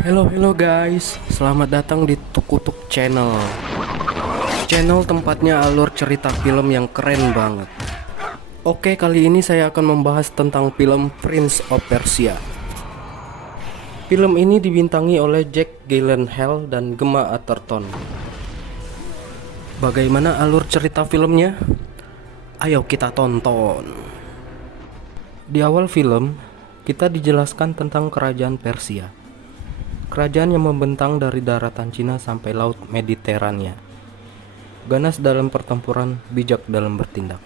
Hello guys, selamat datang di Tukutuk Channel. Channel tempatnya alur cerita film yang keren banget. Oke, kali ini saya akan membahas tentang film Prince of Persia. Film ini dibintangi oleh Jake Gyllenhaal dan Gemma Arterton. Bagaimana alur cerita filmnya? Ayo kita tonton. Di awal film, kita dijelaskan tentang kerajaan Persia. Kerajaan yang membentang dari daratan Cina sampai laut Mediterania. Ganas dalam pertempuran, bijak dalam bertindak.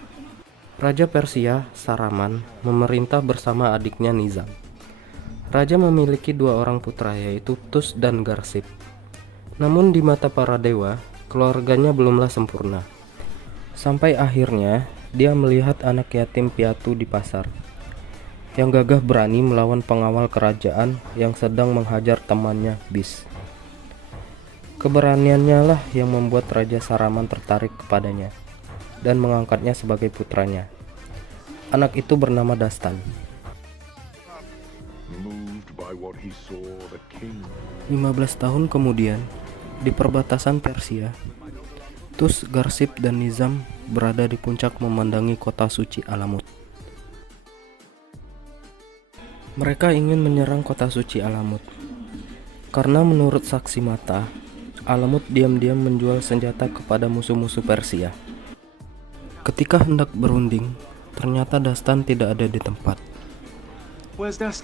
Raja Persia, Saraman, memerintah bersama adiknya Nizam. Raja memiliki dua orang putra, yaitu Tus dan Garsib. Namun di mata para dewa, keluarganya belumlah sempurna. Sampai akhirnya, dia melihat anak yatim piatu di pasar, yang gagah berani melawan pengawal kerajaan yang sedang menghajar temannya Bis. Keberaniannya lah yang membuat Raja Saraman tertarik kepadanya dan mengangkatnya sebagai putranya. Anak itu bernama Dastan. 15 tahun kemudian, di perbatasan Persia, Tus, Garsib, dan Nizam berada di puncak memandangi kota suci Alamut. Mereka ingin menyerang kota suci Alamut, karena menurut saksi mata, Alamut diam-diam menjual senjata kepada musuh-musuh Persia. Ketika hendak berunding, ternyata Dastan tidak ada di tempat.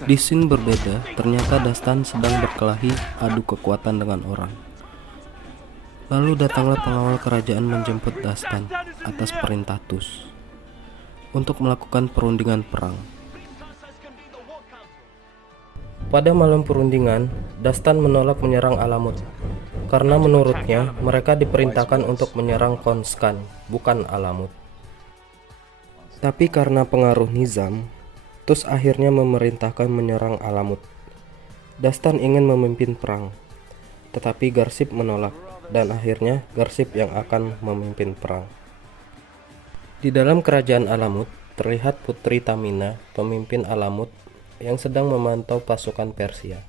Di scene berbeda, ternyata Dastan sedang berkelahi adu kekuatan dengan orang. Lalu datanglah pengawal kerajaan menjemput Dastan atas perintah Tus untuk melakukan perundingan perang. Pada malam perundingan, Dastan menolak menyerang Alamut karena menurutnya mereka diperintahkan untuk menyerang Konskan, bukan Alamut. Tapi karena pengaruh Nizam, Tus akhirnya memerintahkan menyerang Alamut. Dastan ingin memimpin perang, tetapi Garsib menolak, dan akhirnya Garsib yang akan memimpin perang. Di dalam kerajaan Alamut, terlihat Putri Tamina, pemimpin Alamut, yang sedang memantau pasukan Persia.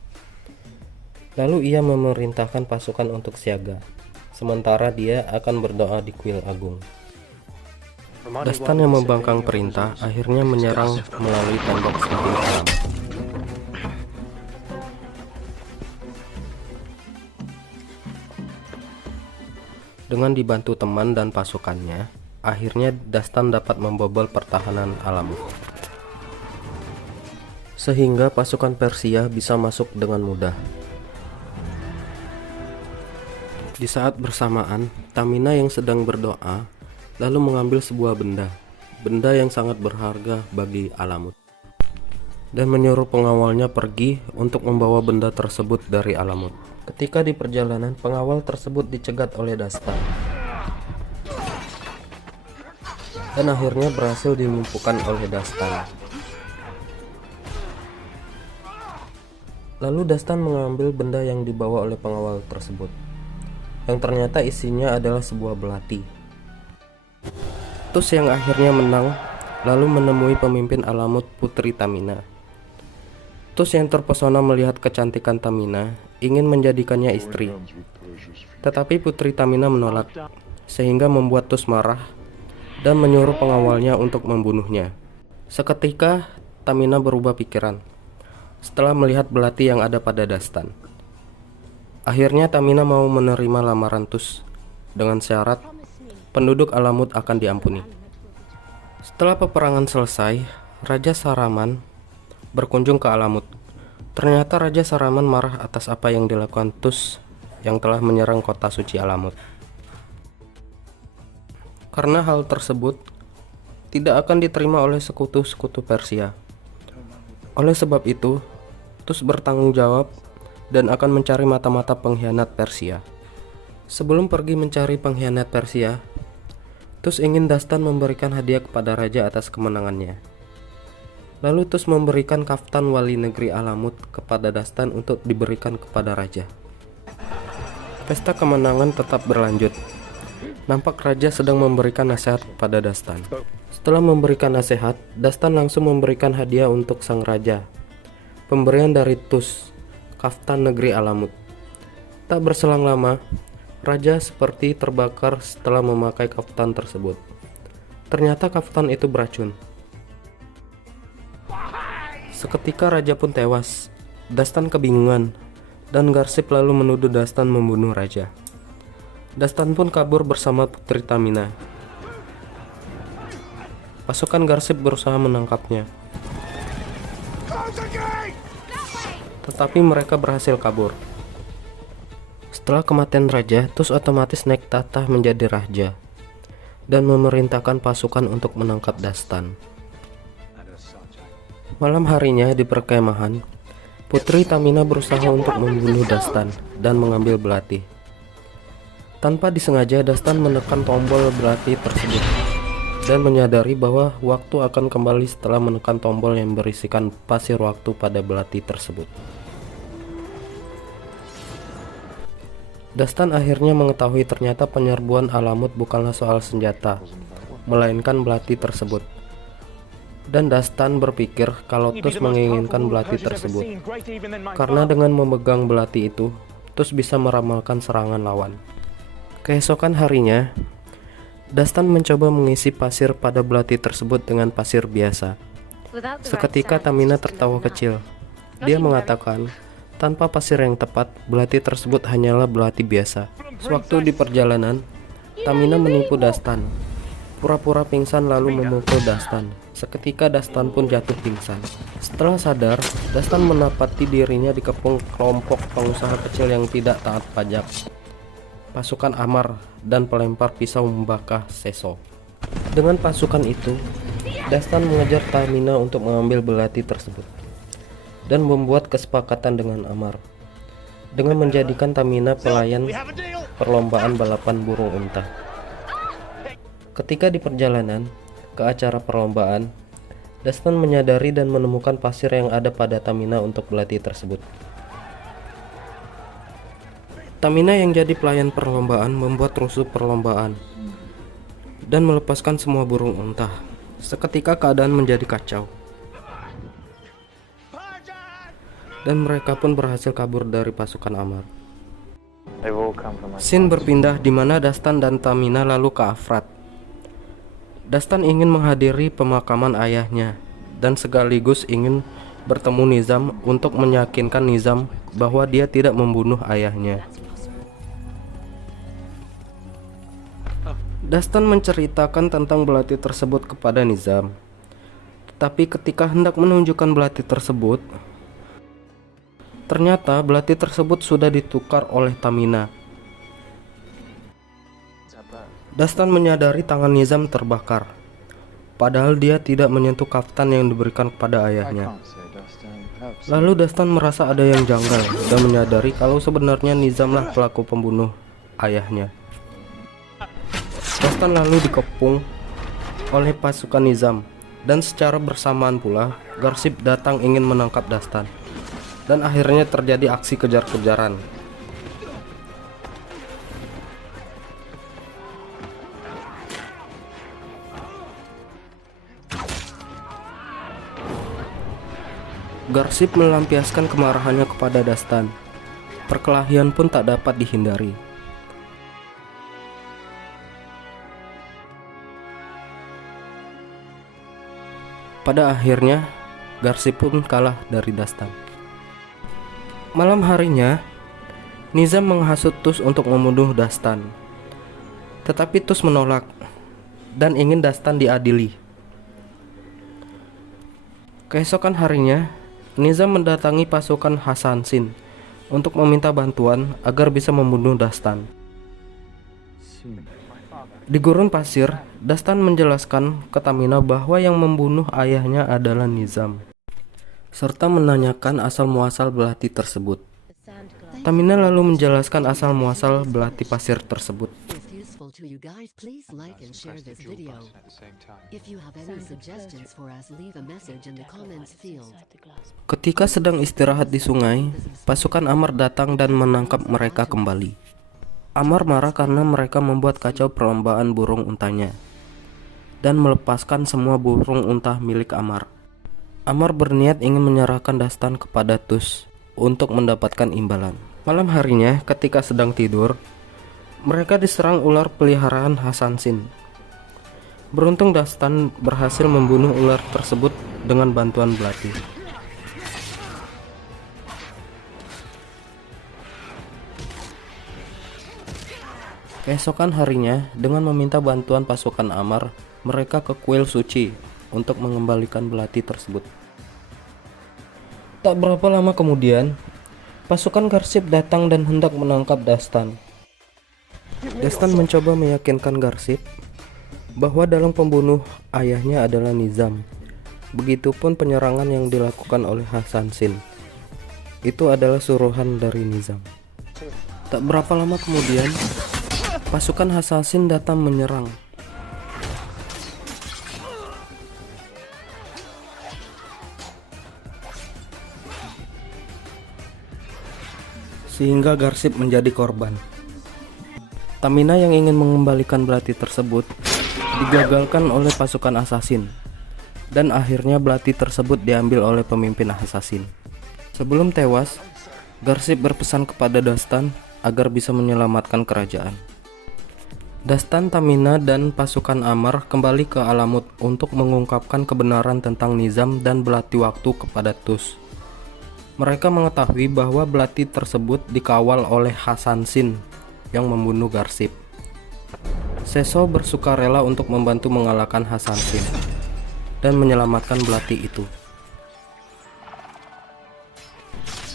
Lalu ia memerintahkan pasukan untuk siaga, sementara dia akan berdoa di kuil agung. Dastan yang membangkang perintah akhirnya menyerang melalui tembok samping Alamut. Dengan dibantu teman dan pasukannya, akhirnya Dastan dapat membobol pertahanan Alamut, sehingga pasukan Persia bisa masuk dengan mudah. Di saat bersamaan, Tamina yang sedang berdoa lalu mengambil sebuah benda yang sangat berharga bagi Alamut, dan menyuruh pengawalnya pergi untuk membawa benda tersebut dari Alamut. Ketika di perjalanan, pengawal tersebut dicegat oleh Dastan dan akhirnya berhasil dilumpuhkan oleh Dastan. Lalu Dastan mengambil benda yang dibawa oleh pengawal tersebut, yang ternyata isinya adalah sebuah belati. Tus yang akhirnya menang, lalu menemui pemimpin Alamut, Putri Tamina. Tus yang terpesona melihat kecantikan Tamina, ingin menjadikannya istri. Tetapi Putri Tamina menolak, sehingga membuat Tus marah dan menyuruh pengawalnya untuk membunuhnya. Seketika, Tamina berubah pikiran setelah melihat belati yang ada pada Dastan. Akhirnya Tamina mau menerima lamaran Tus dengan syarat penduduk Alamut akan diampuni. Setelah peperangan selesai, Raja Saraman berkunjung ke Alamut. Ternyata Raja Saraman marah atas apa yang dilakukan Tus yang telah menyerang kota suci Alamut. Karena hal tersebut tidak akan diterima oleh sekutu-sekutu Persia. Oleh sebab itu, Tus bertanggung jawab dan akan mencari mata-mata pengkhianat Persia. Sebelum pergi mencari pengkhianat Persia, Tus ingin Dastan memberikan hadiah kepada raja atas kemenangannya. Lalu Tus memberikan kaftan wali negeri Alamut kepada Dastan untuk diberikan kepada raja. Pesta kemenangan tetap berlanjut. Nampak raja sedang memberikan nasihat kepada Dastan. Setelah memberikan nasihat, Dastan langsung memberikan hadiah untuk sang raja. Pemberian dari Tus kaftan negeri Alamut. Tak berselang lama, raja seperti terbakar setelah memakai kaftan tersebut. Ternyata kaftan itu beracun. Seketika raja pun tewas. Dastan kebingungan, dan Garsip lalu menuduh Dastan membunuh raja. Dastan pun kabur bersama Putri Tamina. Pasukan Garsip berusaha menangkapnya, tetapi mereka berhasil kabur. Setelah kematian raja, Tus otomatis naik tahta menjadi raja dan memerintahkan pasukan untuk menangkap Dastan. Malam harinya di perkemahan, Putri Tamina berusaha untuk membunuh Dastan dan mengambil belati. Tanpa disengaja, Dastan menekan tombol belati tersebut dan menyadari bahwa waktu akan kembali setelah menekan tombol yang berisikan pasir waktu pada belati tersebut. Dastan akhirnya mengetahui ternyata penyerbuan Alamut bukanlah soal senjata, melainkan belati tersebut. Dan Dastan berpikir kalau Tus menginginkan belati tersebut, karena dengan memegang belati itu, Tus bisa meramalkan serangan lawan. Keesokan harinya, Dastan mencoba mengisi pasir pada belati tersebut dengan pasir biasa. Seketika Tamina tertawa kecil. Dia mengatakan, tanpa pasir yang tepat, belati tersebut hanyalah belati biasa. Sewaktu di perjalanan, Tamina menipu Dastan. Pura-pura pingsan lalu memukul Dastan. Seketika Dastan pun jatuh pingsan. Setelah sadar, Dastan mendapati dirinya dikepung kelompok pengusaha kecil yang tidak taat pajak, pasukan Amar, dan pelempar pisau membakar Seso. Dengan pasukan itu, Dastan mengejar Tamina untuk mengambil belati tersebut dan membuat kesepakatan dengan Amar dengan menjadikan Tamina pelayan perlombaan balapan burung unta. Ketika di perjalanan ke acara perlombaan, Dastan menyadari dan menemukan pasir yang ada pada Tamina untuk belati tersebut. Tamina yang jadi pelayan perlombaan membuat rusuh perlombaan dan melepaskan semua burung unta. Seketika keadaan menjadi kacau, dan mereka pun berhasil kabur dari pasukan Amar. Scene berpindah di mana Dastan dan Tamina lalu ke Afrat. Dastan ingin menghadiri pemakaman ayahnya dan sekaligus ingin bertemu Nizam untuk meyakinkan Nizam bahwa dia tidak membunuh ayahnya. Dastan menceritakan tentang belati tersebut kepada Nizam. Tetapi ketika hendak menunjukkan belati tersebut, ternyata belati tersebut sudah ditukar oleh Tamina. Dastan menyadari tangan Nizam terbakar, padahal dia tidak menyentuh kaftan yang diberikan kepada ayahnya. Lalu Dastan merasa ada yang janggal dan menyadari kalau sebenarnya Nizamlah pelaku pembunuh ayahnya. Dastan lalu dikepung oleh pasukan Nizam, dan secara bersamaan pula Garsip datang ingin menangkap Dastan, dan akhirnya terjadi aksi kejar-kejaran. Garsip melampiaskan kemarahannya kepada Dastan. Perkelahian pun tak dapat dihindari. Pada akhirnya, Garsip pun kalah dari Dastan. Malam harinya, Nizam menghasut Tus untuk membunuh Dastan. Tetapi Tus menolak dan ingin Dastan diadili. Keesokan harinya, Nizam mendatangi pasukan Hasan Sin untuk meminta bantuan agar bisa membunuh Dastan. Di gurun pasir, Dastan menjelaskan ke Tamina bahwa yang membunuh ayahnya adalah Nizam, serta menanyakan asal-muasal belati tersebut. Tamina lalu menjelaskan asal-muasal belati pasir tersebut. Ketika sedang istirahat di sungai, pasukan Amar datang dan menangkap mereka kembali. Amar marah karena mereka membuat kacau perlombaan burung untanya dan melepaskan semua burung unta milik Amar. Amar berniat ingin menyerahkan Dastan kepada Tus untuk mendapatkan imbalan. Malam harinya ketika sedang tidur, mereka diserang ular peliharaan Hasasin. Beruntung Dastan berhasil membunuh ular tersebut dengan bantuan belati. Keesokan harinya, dengan meminta bantuan pasukan Amar, mereka ke kuil suci untuk mengembalikan belati tersebut. Tak berapa lama kemudian, pasukan Garsip datang dan hendak menangkap Dastan. Dastan mencoba meyakinkan Garsip bahwa dalam pembunuh ayahnya adalah Nizam. Begitupun penyerangan yang dilakukan oleh Hasasin, itu adalah suruhan dari Nizam. Tak berapa lama kemudian, pasukan Hasasin datang menyerang. Sehingga Garsip menjadi korban. Tamina yang ingin mengembalikan belati tersebut digagalkan oleh pasukan Assassin, dan akhirnya belati tersebut diambil oleh pemimpin Assassin. Sebelum tewas, Garsip berpesan kepada Dastan agar bisa menyelamatkan kerajaan. Dastan, Tamina, dan pasukan Amar kembali ke Alamut untuk mengungkapkan kebenaran tentang Nizam dan belati waktu kepada Tus. Mereka mengetahui bahwa belati tersebut dikawal oleh Hasasin yang membunuh Garsip. Seso bersukarela untuk membantu mengalahkan Hasasin dan menyelamatkan belati itu.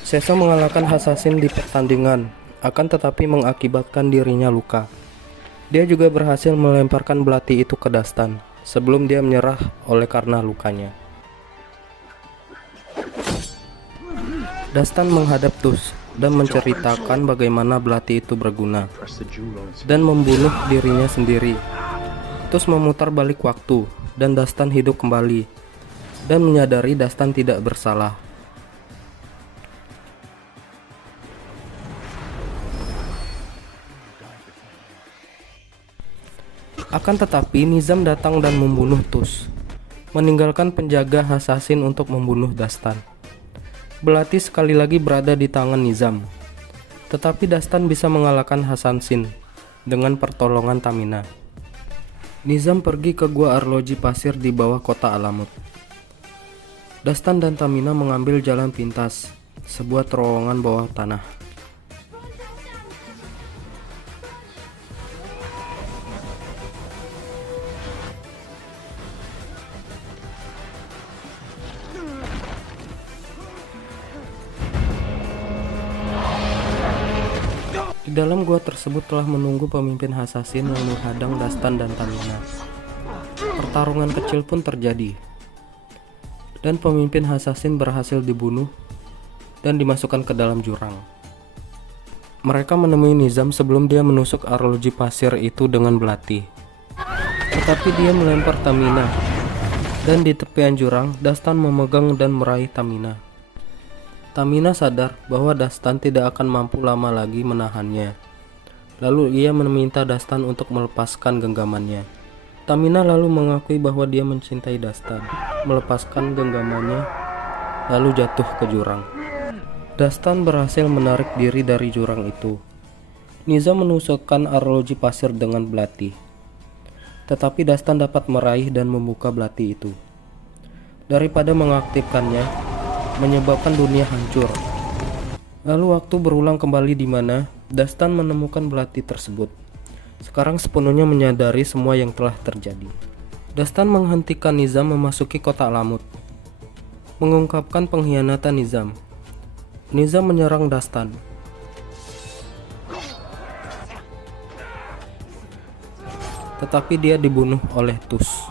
Seso mengalahkan Hasasin di pertandingan, akan tetapi mengakibatkan dirinya luka. Dia juga berhasil melemparkan belati itu ke Dastan sebelum dia menyerah oleh karena lukanya. Dastan menghadap Tus dan menceritakan bagaimana belati itu berguna dan membunuh dirinya sendiri. Tus memutar balik waktu dan Dastan hidup kembali dan menyadari Dastan tidak bersalah. Akan tetapi Nizam datang dan membunuh Tus, meninggalkan penjaga Hasasin untuk membunuh Dastan. Belati sekali lagi berada di tangan Nizam, tetapi Dastan bisa mengalahkan Hasasin dengan pertolongan Tamina. Nizam pergi ke gua arloji pasir di bawah kota Alamut. Dastan dan Tamina mengambil jalan pintas, sebuah terowongan bawah tanah. Di dalam gua tersebut telah menunggu pemimpin Hasasin yang menghadang Dastan dan Tamina. Pertarungan kecil pun terjadi, dan pemimpin Hasasin berhasil dibunuh dan dimasukkan ke dalam jurang. Mereka menemui Nizam sebelum dia menusuk arloji pasir itu dengan belati, tetapi dia melempar Tamina, dan di tepian jurang Dastan memegang dan meraih Tamina. Tamina sadar bahwa Dastan tidak akan mampu lama lagi menahannya. Lalu ia meminta Dastan untuk melepaskan genggamannya. Tamina lalu mengakui bahwa dia mencintai Dastan, melepaskan genggamannya, lalu jatuh ke jurang. Dastan berhasil menarik diri dari jurang itu. Nizam menusukkan arloji pasir dengan belati, tetapi Dastan dapat meraih dan membuka belati itu. Daripada mengaktifkannya, menyebabkan dunia hancur. Lalu waktu berulang kembali di mana Dastan menemukan belati tersebut. Sekarang sepenuhnya menyadari semua yang telah terjadi. Dastan menghentikan Nizam memasuki kota Alamut, mengungkapkan pengkhianatan Nizam. Nizam menyerang Dastan. Tetapi dia dibunuh oleh Tus.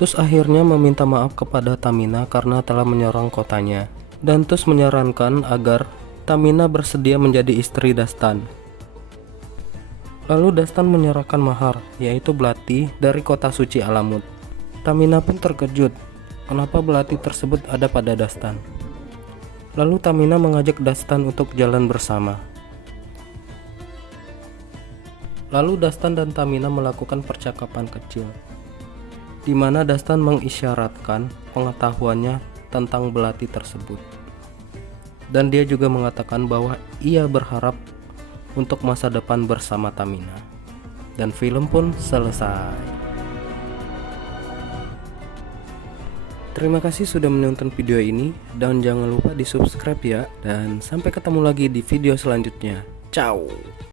Tus akhirnya meminta maaf kepada Tamina karena telah menyerang kotanya, dan Tus menyarankan agar Tamina bersedia menjadi istri Dastan. Lalu Dastan menyerahkan mahar, yaitu belati dari kota suci Alamut. Tamina pun terkejut kenapa belati tersebut ada pada Dastan. Lalu Tamina mengajak Dastan untuk jalan bersama. Lalu Dastan dan Tamina melakukan percakapan kecil, di mana Dastan mengisyaratkan pengetahuannya tentang belati tersebut. Dan dia juga mengatakan bahwa ia berharap untuk masa depan bersama Tamina. Dan film pun selesai. Terima kasih sudah menonton video ini, dan jangan lupa di subscribe ya. Dan sampai ketemu lagi di video selanjutnya. Ciao.